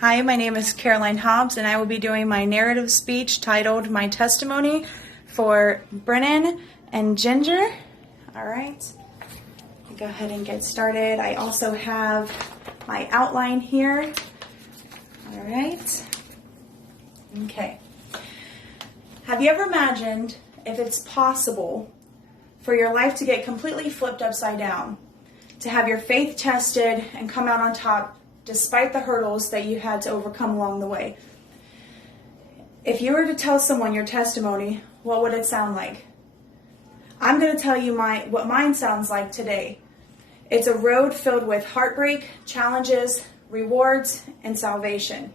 Hi, my name is Caroline Hobbs, and I will be doing my narrative speech titled My Testimony for Brennan and Ginger. All right, go ahead and get started. I also have my outline here. All right. Okay. Have you ever imagined if it's possible for your life to get completely flipped upside down, to have your faith tested and come out on top despite the hurdles that you had to overcome along the way? If you were to tell someone your testimony, what would it sound like? I'm going to tell you what mine sounds like today. It's a road filled with heartbreak, challenges, rewards, and salvation.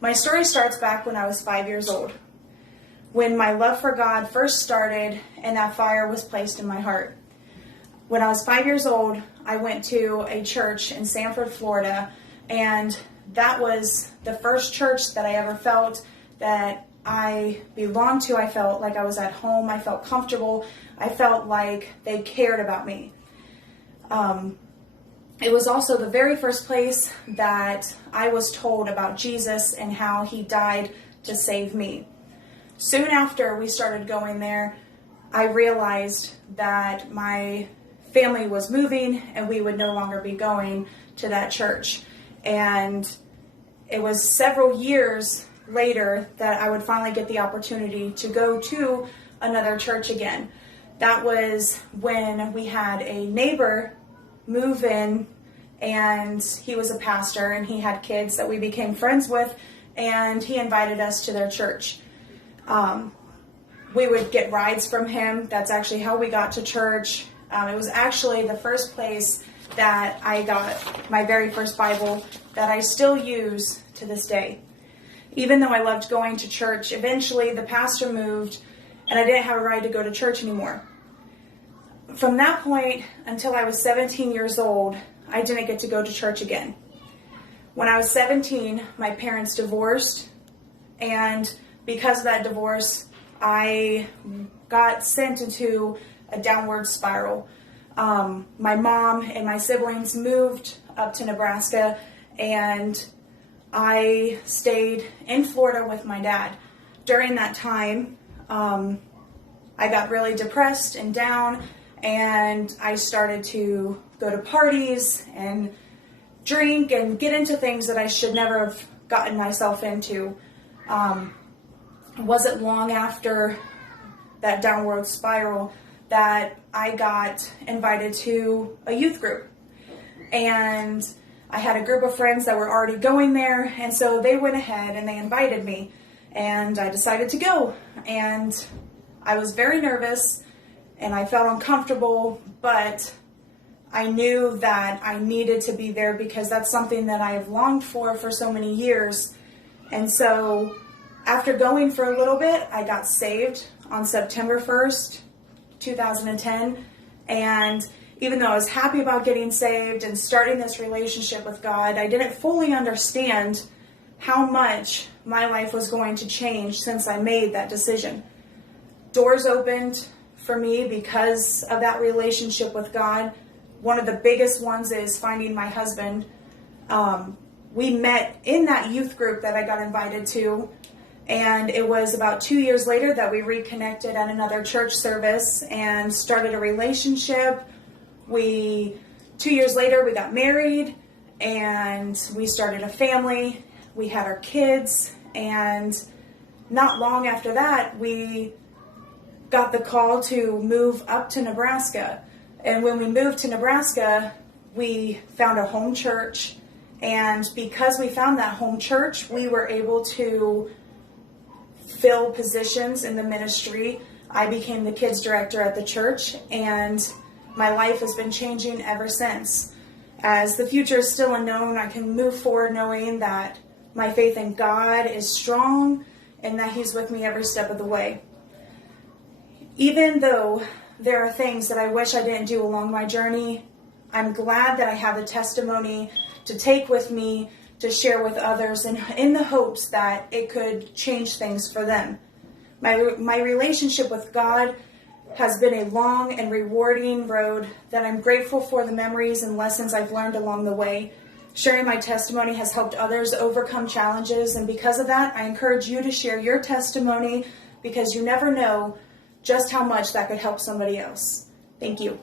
My story starts back when I was 5 years old, when my love for God first started and that fire was placed in my heart. When I was 5 years old, I went to a church in Sanford, Florida, and that was the first church that I ever felt that I belonged to. I felt like I was at home. I felt comfortable. I felt like they cared about me. It was also the very first place that I was told about Jesus and how he died to save me. Soon after we started going there, I realized that my family was moving and we would no longer be going to that church. And it was several years later that I would finally get the opportunity to go to another church again. That was when we had a neighbor move in, and he was a pastor and he had kids that we became friends with, and he invited us to their church. We would get rides from him. That's actually how we got to church. It was actually the first place that I got my very first Bible that I still use to this day. Even though I loved going to church, eventually the pastor moved and I didn't have a ride to go to church anymore. From that point until I was 17 years old, I didn't get to go to church again. When I was 17, my parents divorced, and because of that divorce, I got sent into a downward spiral. My mom and my siblings moved up to Nebraska, and I stayed in Florida with my dad. During that time, I got really depressed and down, and I started to go to parties and drink and get into things that I should never have gotten myself into. It wasn't long after that downward spiral that I got invited to a youth group. And I had a group of friends that were already going there, and so they went ahead and they invited me, and I decided to go. And I was very nervous and I felt uncomfortable, but I knew that I needed to be there because that's something that I have longed for so many years. And so after going for a little bit, I got saved on September 1st, 2010. And even though I was happy about getting saved and starting this relationship with God, I didn't fully understand how much my life was going to change since I made that decision. Doors opened for me because of that relationship with God. One of the biggest ones is finding my husband. We met in that youth group that I got invited to, and it was about 2 years later that we reconnected at another church service and started a relationship. 2 years later, we got married and we started a family. We had our kids, and not long after that, we got the call to move up to Nebraska. And when we moved to Nebraska, we found a home church. And because we found that home church, we were able to fill positions in the ministry. I became the kids director at the church, and my life has been changing ever since. As the future is still unknown, I can move forward knowing that my faith in God is strong and that he's with me every step of the way. Even though there are things that I wish I didn't do along my journey, I'm glad that I have a testimony to take with me, to share with others, and in the hopes that it could change things for them. My relationship with God has been a long and rewarding road that I'm grateful for the memories and lessons I've learned along the way. Sharing my testimony has helped others overcome challenges, and because of that, I encourage you to share your testimony because you never know just how much that could help somebody else. Thank you.